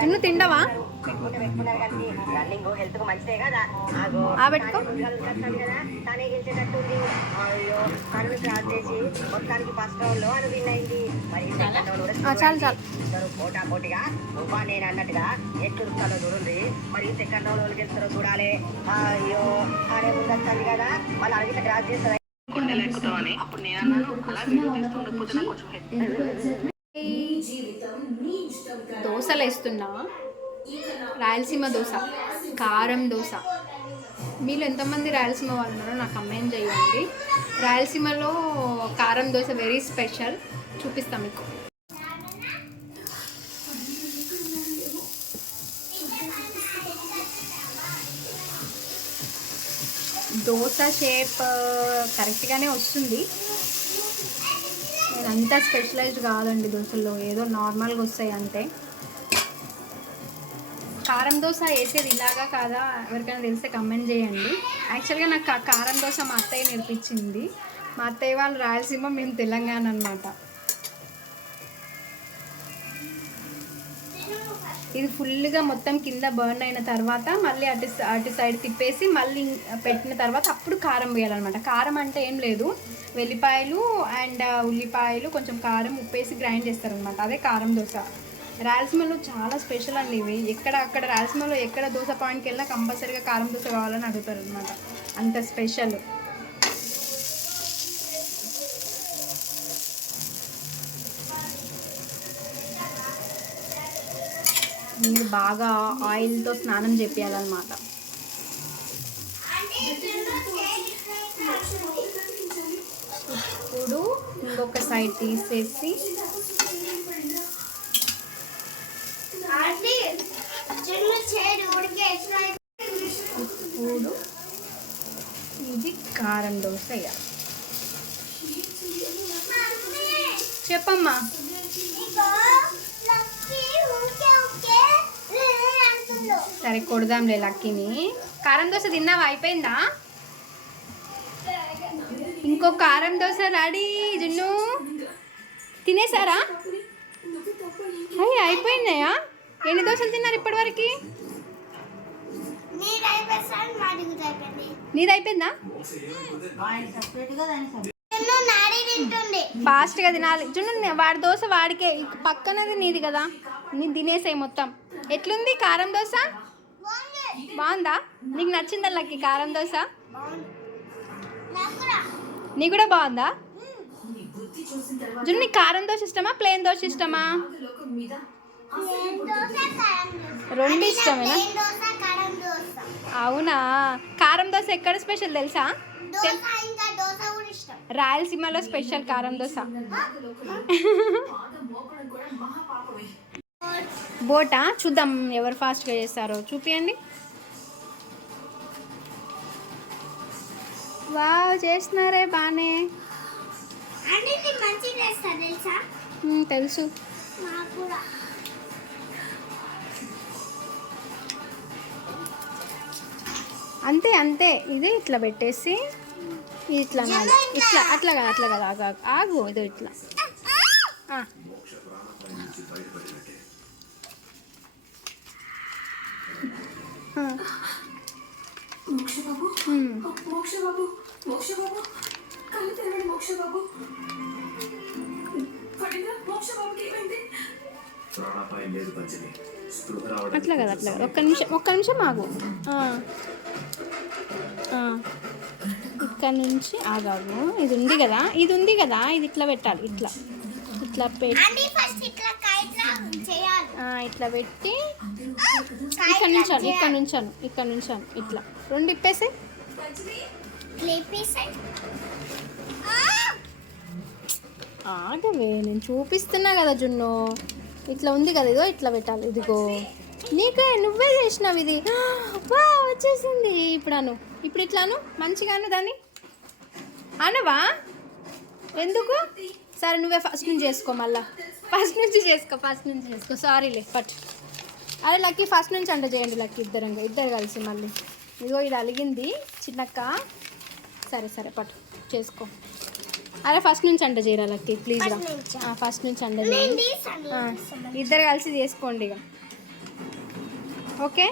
జున్ను తిండవా పెట్టుకున్నారు కానీ రన్నింగ్ హెల్త్ మంచిదే కదా ఆ పెట్టుకో. కదా అయ్యో చేసి మొత్తానికి ఫస్ట్ రౌండ్లో అయింది మరి సెకండ్ చాలు, చాలు. పోటా పోటీగా నేను అన్నట్టుగా ఎట్లుస్తాలో చూడండి మరి సెకండ్ రౌండ్ వాళ్ళకి వెళ్తారో చూడాలి అయ్యో ఆడే ముందు వస్తుంది కదా మళ్ళీ అడిగితే అప్పుడు నేను అన్నాను అలా వీడియో తీస్తుండకపోతే నాకు కొంచెం దోశలు వేస్తున్నా రాయలసీమ దోశ కారం దోశ మీలో ఎంతమంది రాయలసీమ వాళ్ళు ఉన్నారో నాకు కమెంట్ చేయండి. రాయలసీమలో కారం దోశ వెరీ స్పెషల్ చూపిస్తాం మీకు. దోశ షేప్ కరెక్ట్గానే వస్తుంది. అంత స్పెషలైజ్డ్ కాదండి దోశల్లో. ఏదో నార్మల్గా వస్తాయి అంతే. కారం దోశ వేసేది ఇలాగా కాదా? ఎవరికైనా తెలిస్తే కమెంట్ చేయండి. యాక్చువల్గా నాకు కారం దోశ మా అత్తయ్య నేర్పించింది. మా అత్తయ్య వాళ్ళు రాయలసీమ మేము తెలంగాణ అనమాట ఇది ఫుల్గా మొత్తం కింద బర్న్ అయిన తర్వాత మళ్ళీ అటు అటు సైడ్ తిప్పేసి మళ్ళీ పెట్టిన తర్వాత అప్పుడు కారం వేయాలన్నమాట. కారం అంటే ఏం లేదు. వెల్లిపాయలు అండ్ ఉల్లిపాయలు కొంచెం కారం ఉప్పేసి గ్రైండ్ చేస్తారనమాట అదే కారం దోశ. రాయలసీమలో చాలా స్పెషల్ అండి ఇవి. ఎక్కడ అక్కడ రాయలసీమలో ఎక్కడ దోశ పాయింట్కి వెళ్ళినా కంపల్సరీగా కారం దోశ కావాలని అడుగుతారు అనమాట అంత స్పెషల్. మీరు బాగా ఆయిల్తో స్నానం చేపించాలన్నమాట ఇప్పుడు ఇంకొక సైడ్ తీసేసి ఇప్పుడు ఇది కారం దోశ వేయాలి చెప్పమ్మా. సరే కొడదాంలే లక్కీని. కారం దోశ తిన్నావా? అయిపోయిందా? ఇంకో కారం దోశ రెడీ జున్ను. తినేసారా? అయ్యి అయిపోయినాయా? ఎన్ని దోశలు తిన్నారు ఇప్పటివరకు? నీది అయిపోయిందా? ఫాస్ట్గా తినాలి. జున్ను వాడి దోశ వాడికే. పక్కనది నీది కదా. నీ తినేసాయి మొత్తం. ఎట్లుంది కారం దోశ? బాగుందా? నీకు నచ్చిందా లక్కి? కారం దోశ? నీకు కూడా బాగుందా? జున్ను నీకు కారం దోశ ఇష్టమా? ప్లేన్ దోశ ఇష్టమా? రెండు ఇష్టమేనా? అవునా? కారం దోశ ఎక్కడ స్పెషల్ తెలుసా? తెల్- రాయలసీమలో స్పెషల్ కారం దోశ. బోటా? చూద్దాం ఎవరు ఫాస్ట్గా చేస్తారో. చూపియండి. వావ్ చేస్తున్నారే బాగానే మ్, తెలుసు? అంతే అంతే. ఇది ఇట్లా పెట్టేసి ఇట్లా ఇట్లా. అట్లా కదా అట్లా కదా. ఆగు ఆగు. ఆగు. ఇది ఇట్లా ఆ. ఆ. మోక్షబాబు. మోక్షబాబు? మోక్షబాబు? కళ్ళు తెరవండి మోక్షబాబు. అట్లా కదా అట్లా కదా. ఒక్క నిమిషం ఒక్క నిమిషం ఆగు. ఇక్కడ నుంచి ఆగాగు ఇది ఉంది కదా ఇది ఉంది కదా ఇది ఇట్లా పెట్టాలి ఇట్లా. ఇట్లా పెట్టి ఇట్లా పెట్టి ఇక్కడ నుంచాను ఇక్కడ నుంచాను ఇక్కడ నుంచాను ఇట్లా. రెండు ఇప్పేసి. ఆగవే నేను చూపిస్తున్నా కదా జున్ను. ఇట్లా ఉంది కదా ఇదిగో ఇట్లా పెట్టాలి. ఇదిగో. నీకే నువ్వే చేసినావు ఇది. వా వచ్చేసింది. ఇప్పుడు అను. ఇప్పుడు ఇట్లాను మంచిగాను దాన్ని. అనవా ఎందుకు? సరే నువ్వే ఫస్ట్ నుంచి చేసుకో మళ్ళా. ఫస్ట్ నుంచి చేసుకో ఫస్ట్ నుంచి చేసుకో. సారీలే పట్ అరే లక్కీ ఫస్ట్ నుంచి అంట చేయండి లక్కీ ఇద్దరంగా ఇద్దరు కలిసి మళ్ళీ. ఇదిగో ఇది అలిగింది చిన్నక్క. సరే సరే పట్టు. చేసుకో. అరే ఫస్ట్ నుంచి అంట చేయరా లక్కి? ప్లీజ్ రా. ఫస్ట్ నుంచి. అంట నేను చేయి. తీసాను ఆ, ఇద్దరు కలిసి చేసుకోండి ఇక ఓకే?